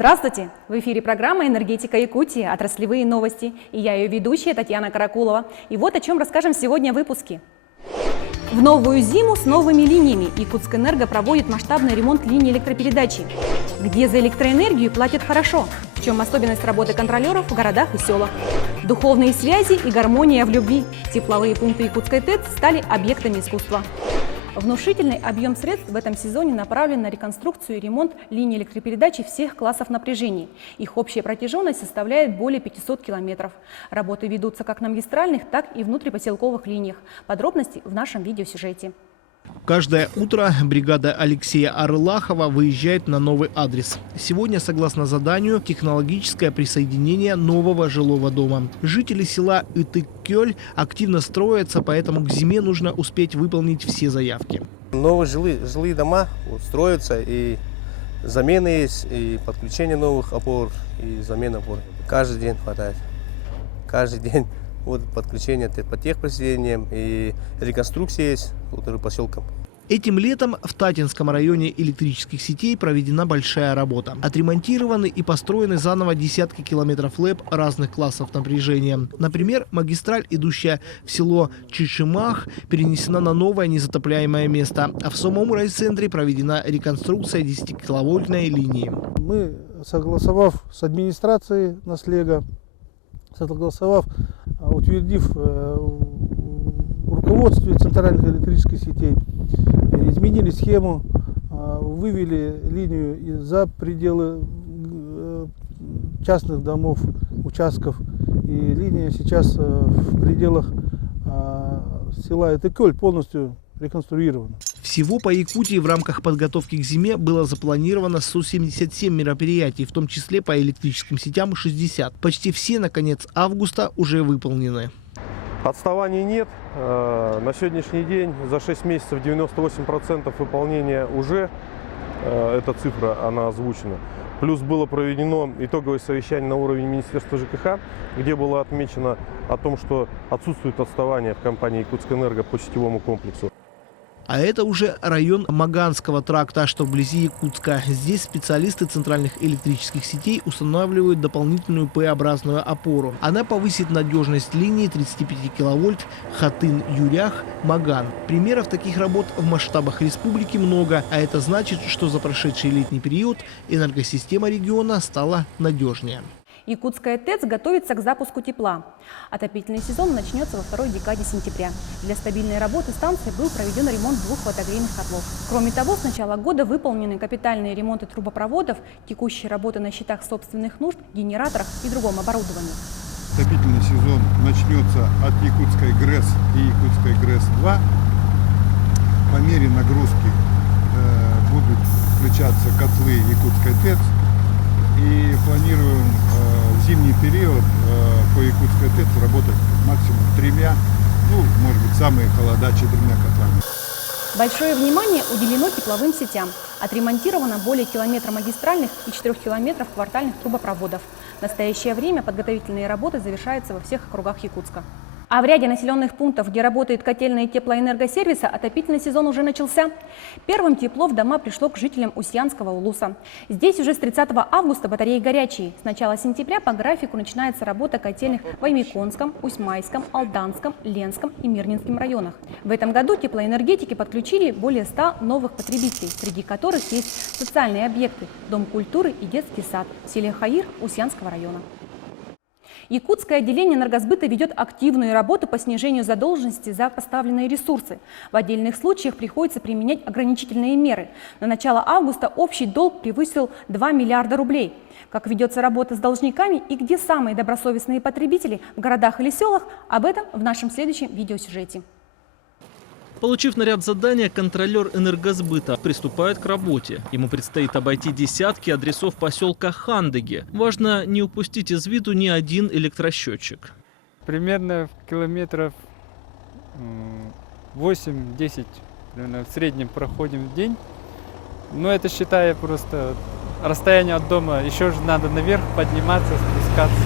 Здравствуйте! В эфире программа «Энергетика Якутии. Отраслевые новости». И я ее ведущая Татьяна Каракулова. И вот о чем расскажем сегодня в выпуске. В новую зиму с новыми линиями Якутскэнерго проводит масштабный ремонт линий электропередачи. Где за электроэнергию платят хорошо? В чем особенность работы контролеров в городах и селах? Духовные связи и гармония в любви. Тепловые пункты Якутской ТЭЦ стали объектами искусства. Внушительный объем средств в этом сезоне направлен на реконструкцию и ремонт линий электропередачи всех классов напряжений. Их общая протяженность составляет более 500 километров. Работы ведутся как на магистральных, так и внутрипоселковых линиях. Подробности в нашем видеосюжете. Каждое утро бригада Алексея Арлахова выезжает на новый адрес. Сегодня, согласно заданию, технологическое присоединение нового жилого дома. Жители села Итыкёль активно строятся, поэтому к зиме нужно успеть выполнить все заявки. Новые жилые дома строятся, и замены есть, и подключение новых опор, и замена опор. Каждый день хватает. Каждый день. Вот подключение по техприсоединениям и реконструкция есть поселкам. Этим летом в Татинском районе электрических сетей проведена большая работа. Отремонтированы и построены заново десятки километров ЛЭП разных классов напряжения. Например, магистраль, идущая в село Чичимах, перенесена на новое незатопляемое место. А в самом райцентре проведена реконструкция 10-киловольтной линии. Мы, согласовав с администрацией Наслега, согласовав, утвердив в руководстве центральных электрических сетей, изменили схему, вывели линию за пределы частных домов, участков. И линия сейчас в пределах села Итыкёль полностью реконструирована. Всего по Якутии в рамках подготовки к зиме было запланировано 177 мероприятий, в том числе по электрическим сетям 60. Почти все на конец августа уже выполнены. Отставаний нет. На сегодняшний день за 6 месяцев 98% выполнения уже, эта цифра, она озвучена. Плюс было проведено итоговое совещание на уровне Министерства ЖКХ, где было отмечено о том, что отсутствует отставание в компании Якутскэнерго по сетевому комплексу. А это уже район Маганского тракта, что вблизи Якутска. Здесь специалисты центральных электрических сетей устанавливают дополнительную П-образную опору. Она повысит надежность линии 35 киловольт Хатын-Юрях-Маган. Примеров таких работ в масштабах республики много, а это значит, что за прошедший летний период энергосистема региона стала надежнее. Якутская ТЭЦ готовится к запуску тепла. Отопительный сезон начнется во второй декаде сентября. Для стабильной работы станции был проведен ремонт 2 водогрейных котлов. Кроме того, с начала года выполнены капитальные ремонты трубопроводов, текущие работы на счетах собственных нужд, генераторах и другом оборудовании. Отопительный сезон начнется от Якутской ГРЭС и Якутской ГРЭС-2. По мере нагрузки будут включаться котлы Якутской ТЭЦ. И планируем в зимний период по Якутской ТЭЦ работать максимум 3, может быть, самые холода 4 котлами. Большое внимание уделено тепловым сетям. Отремонтировано более километра магистральных и 4 километров квартальных трубопроводов. В настоящее время подготовительные работы завершаются во всех округах Якутска. А в ряде населенных пунктов, где работает котельная теплоэнергосервиса, отопительный сезон уже начался. Первым тепло в дома пришло к жителям Усьянского улуса. Здесь уже с 30 августа батареи горячие. С начала сентября по графику начинается работа котельных в Аймиконском, Усьмайском, Алданском, Ленском и Мирнинском районах. В этом году теплоэнергетики подключили более 100 новых потребителей, среди которых есть социальные объекты – Дом культуры и детский сад в селе Хаир Усьянского района. Якутское отделение энергосбыта ведет активную работу по снижению задолженности за поставленные ресурсы. В отдельных случаях приходится применять ограничительные меры. На начало августа общий долг превысил 2 миллиарда рублей. Как ведется работа с должниками и где самые добросовестные потребители в городах или селах, об этом в нашем следующем видеосюжете. Получив наряд задания, контролер энергосбыта приступает к работе. Ему предстоит обойти десятки адресов поселка Хандыги. Важно не упустить из виду ни один электросчетчик. Примерно километров 8-10 в среднем проходим в день. Но это считая просто расстояние от дома. Еще же надо наверх подниматься, спускаться.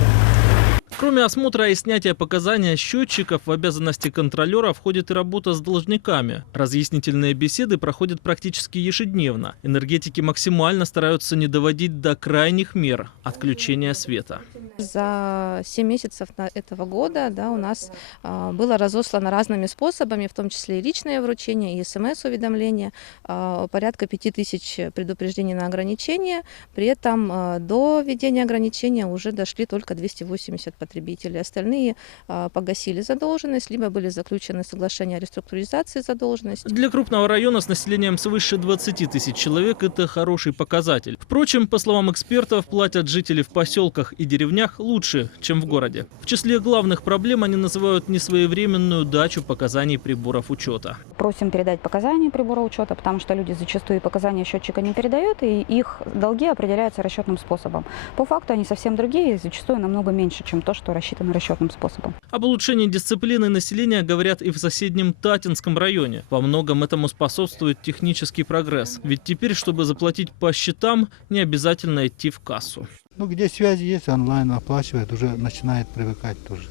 Кроме осмотра и снятия показаний счетчиков, в обязанности контролера входит и работа с должниками. Разъяснительные беседы проходят практически ежедневно. Энергетики максимально стараются не доводить до крайних мер отключения света. За 7 месяцев этого года у нас было разослано разными способами, в том числе и личное вручение, и СМС-уведомления, порядка 5000 предупреждений на ограничения. При этом до введения ограничения уже дошли только 280 потребителей. Остальные погасили задолженность, либо были заключены соглашения о реструктуризации задолженности. Для крупного района с населением свыше 20 тысяч человек это хороший показатель. Впрочем, по словам экспертов, платят жители в поселках и деревнях лучше, чем в городе. В числе главных проблем они называют несвоевременную дачу показаний приборов учета. Просим передать показания прибора учета, потому что люди зачастую показания счетчика не передают, и их долги определяются расчетным способом. По факту они совсем другие, и зачастую намного меньше, чем то, что рассчитано расчетным способом. Об улучшении дисциплины населения говорят и в соседнем Татинском районе. Во многом этому способствует технический прогресс. Ведь теперь, чтобы заплатить по счетам, не обязательно идти в кассу. Ну, где связи есть, онлайн оплачивает, уже начинает привыкать тоже.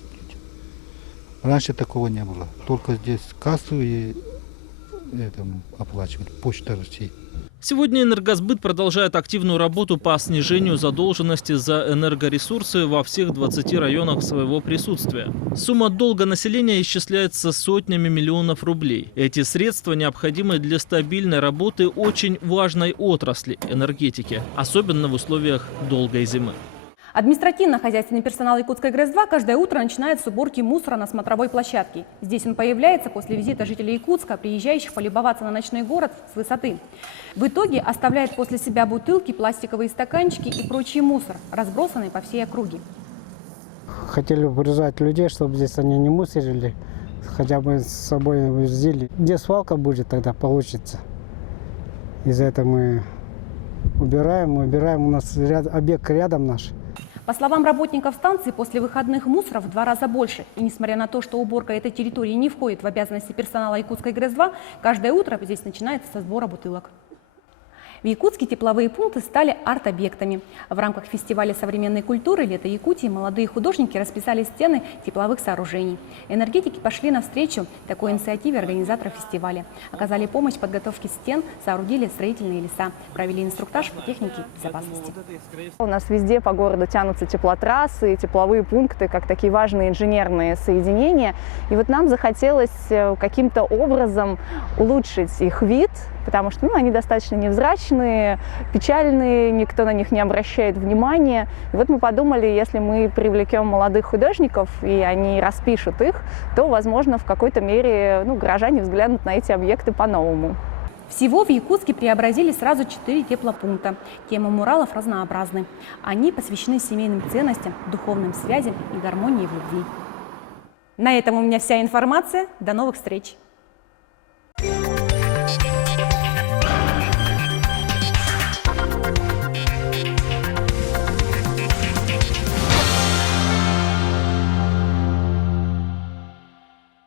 Раньше такого не было. Только здесь кассу и оплачивать. Почта России. Сегодня Энергосбыт продолжает активную работу по снижению задолженности за энергоресурсы во всех 20 районах своего присутствия. Сумма долга населения исчисляется сотнями миллионов рублей. Эти средства необходимы для стабильной работы очень важной отрасли – энергетики, особенно в условиях долгой зимы. Административно-хозяйственный персонал Якутской ГРЭС-2 каждое утро начинает с уборки мусора на смотровой площадке. Здесь он появляется после визита жителей Якутска, приезжающих полюбоваться на ночной город с высоты. В итоге оставляет после себя бутылки, пластиковые стаканчики и прочий мусор, разбросанный по всей округе. Хотели бы призвать людей, чтобы здесь они не мусорили, хотя бы с собой взяли. Где свалка будет, тогда получится. Из-за этого мы убираем, у нас объект рядом наш. По словам работников станции, после выходных мусора в 2 раза больше. И несмотря на то, что уборка этой территории не входит в обязанности персонала Якутской ГРЭС-2, каждое утро здесь начинается со сбора бутылок. В Якутске тепловые пункты стали арт-объектами. В рамках фестиваля современной культуры «Лето Якутии» молодые художники расписали стены тепловых сооружений. Энергетики пошли навстречу такой инициативе организаторов фестиваля. Оказали помощь в подготовке стен, соорудили строительные леса, провели инструктаж по технике безопасности. У нас везде по городу тянутся теплотрассы, тепловые пункты, как такие важные инженерные соединения. И вот нам захотелось каким-то образом улучшить их вид, потому что они достаточно невзрачные, печальные, никто на них не обращает внимания. И вот мы подумали, если мы привлекем молодых художников, и они распишут их, то, возможно, в какой-то мере горожане взглянут на эти объекты по-новому. Всего в Якутске преобразили сразу 4 теплопункта. Темы муралов разнообразны. Они посвящены семейным ценностям, духовным связям и гармонии в любви. На этом у меня вся информация. До новых встреч!